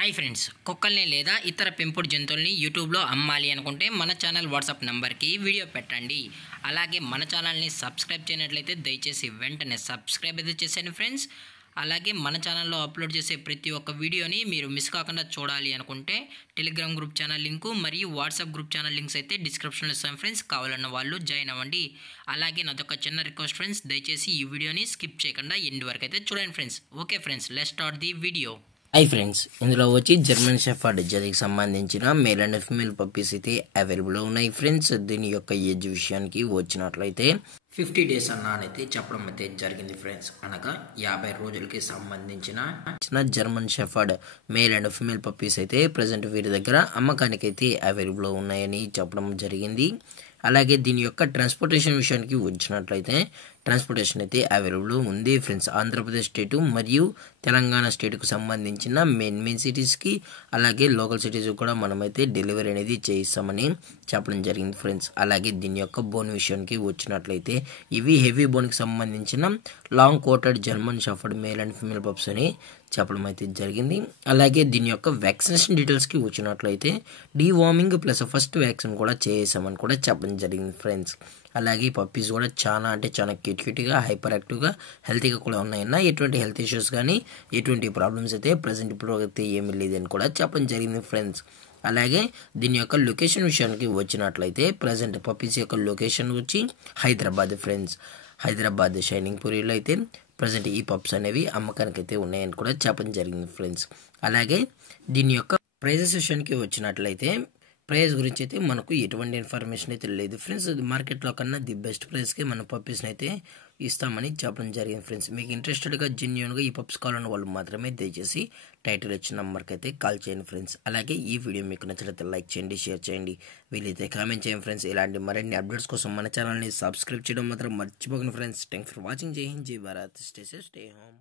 Hi friends, కుక్కల్ని లేదా ఇతర పెంపుడు జంతువుల్ని యూట్యూబ్లో అమ్మాలి అనుకుంటే మన ఛానల్ వాట్సాప్ నెంబర్కి వీడియో పెట్టండి. అలాగే మన ఛానల్ని సబ్స్క్రైబ్ చేయనట్లయితే దయచేసి వెంటనే సబ్స్క్రైబ్ అయితే చేసేయండి ఫ్రెండ్స్. అలాగే మన ఛానల్లో అప్లోడ్ చేసే ప్రతి ఒక్క వీడియోని మీరు మిస్ కాకుండా చూడాలి అనుకుంటే టెలిగ్రామ్ గ్రూప్ ఛానల్ లింకు మరియు వాట్సాప్ గ్రూప్ ఛానల్ లింక్స్ అయితే డిస్క్రిప్షన్లో ఇస్తాం ఫ్రెండ్స్. కావాలన్న వాళ్ళు జాయిన్ అవ్వండి. అలాగే నాదొక చిన్న రిక్వెస్ట్ ఫ్రెండ్స్, దయచేసి ఈ వీడియోని స్కిప్ చేయకుండా ఎండ్ వరకు అయితే చూడండి friends. Okay friends, let's start the video. Hi friends, ఇందులో వచ్చి జర్మన్ షెఫర్డ్ జాతికి సంబంధించిన మేల్ అండ్ ఫీమేల్ పప్పీస్ అయితే అవైలబుల్లో ఉన్నాయి ఫ్రెండ్స్. దీని యొక్క ఏజ్ విషయానికి వచ్చినట్లయితే 50 days అన్నైతే చెప్పడం అయితే జరిగింది ఫ్రెండ్స్. అనగా 50 రోజులకి సంబంధించిన German shepherd male and female puppies అయితే ప్రజెంట్ వీరి దగ్గర అమ్మకానికి అయితే అవైలబుల్లో ఉన్నాయని చెప్పడం జరిగింది. అలాగే దీని యొక్క ట్రాన్స్పోర్టేషన్ విషయానికి వచ్చినట్లయితే ట్రాన్స్పోర్టేషన్ అయితే అవైలబుల్ ఉంది ఫ్రెండ్స్. ఆంధ్రప్రదేశ్ స్టేటు మరియు తెలంగాణ స్టేట్కు సంబంధించిన మెయిన్ సిటీస్కి అలాగే లోకల్ సిటీస్ కూడా మనమైతే డెలివరీ అనేది చేయిస్తామని చెప్పడం జరిగింది ఫ్రెండ్స్. అలాగే దీని యొక్క బోన్ విషయానికి వచ్చినట్లయితే ఇవి హెవీ బోన్కి సంబంధించిన long coated German shepherd male and female puppies అని చెప్పడం అయితే జరిగింది. అలాగే దీని యొక్క వ్యాక్సినేషన్ డీటెయిల్స్కి వచ్చినట్లయితే డీవార్మింగ్ ప్లస్ ఫస్ట్ వ్యాక్సిన్ కూడా చేసామని కూడా చెప్పడం జరిగింది ఫ్రెండ్స్. అలాగే ఈ పప్పీస్ కూడా చాలా క్యూట్గా హైపర్ యాక్టివ్గా హెల్తీగా కూడా ఉన్నాయన్న ఎటువంటి హెల్త్ ఇష్యూస్ కానీ ఎటువంటి ప్రాబ్లమ్స్ అయితే ప్రజెంట్ ఇప్పుడు అయితే ఏమీ లేదని కూడా చెప్పడం జరిగింది ఫ్రెండ్స్. అలాగే దీని యొక్క లొకేషన్ విషయానికి వచ్చినట్లయితే ప్రజెంట్ పప్పీస్ యొక్క లొకేషన్ వచ్చి హైదరాబాద్ ఫ్రెండ్స్. హైదరాబాద్ షైనింగ్ పూరిలో అయితే ప్రజెంట్ ఈ పప్స్ అనేవి అమ్మకానికి అయితే ఉన్నాయని కూడా చెప్పడం జరిగింది ఫ్రెండ్స్. అలాగే దీని యొక్క ప్రైజెస్ విషయానికి వచ్చినట్లయితే ప్రైస్ గురించి అయితే మనకు ఎటువంటి ఇన్ఫర్మేషన్ అయితే లేదు ఫ్రెండ్స్. మార్కెట్లో కన్నా ది బెస్ట్ ప్రైస్కి మన పప్పీస్ని అయితే ఇస్తామని చెప్పడం జరిగింది ఫ్రెండ్స్. మీకు ఇంట్రెస్టెడ్గా జెన్యూన్గా ఈ పప్స్ కావాలన్న వాళ్ళు మాత్రమే దయచేసి టైటిల్ వచ్చిన నెంబర్కి అయితే కాల్ చేయండి ఫ్రెండ్స్. అలాగే ఈ వీడియో మీకు నచ్చినట్లయితే లైక్ చేయండి, షేర్ చేయండి, వీలైతే కామెంట్ చేయండి ఫ్రెండ్స్. ఇలాంటి మరిన్ని అప్డేట్స్ కోసం మన ఛానల్ని సబ్స్క్రైబ్ చేయడం మాత్రం మర్చిపోకండి ఫ్రెండ్స్. Thanks for watching. జై హింద్, జై Bharat, stay safe, stay home.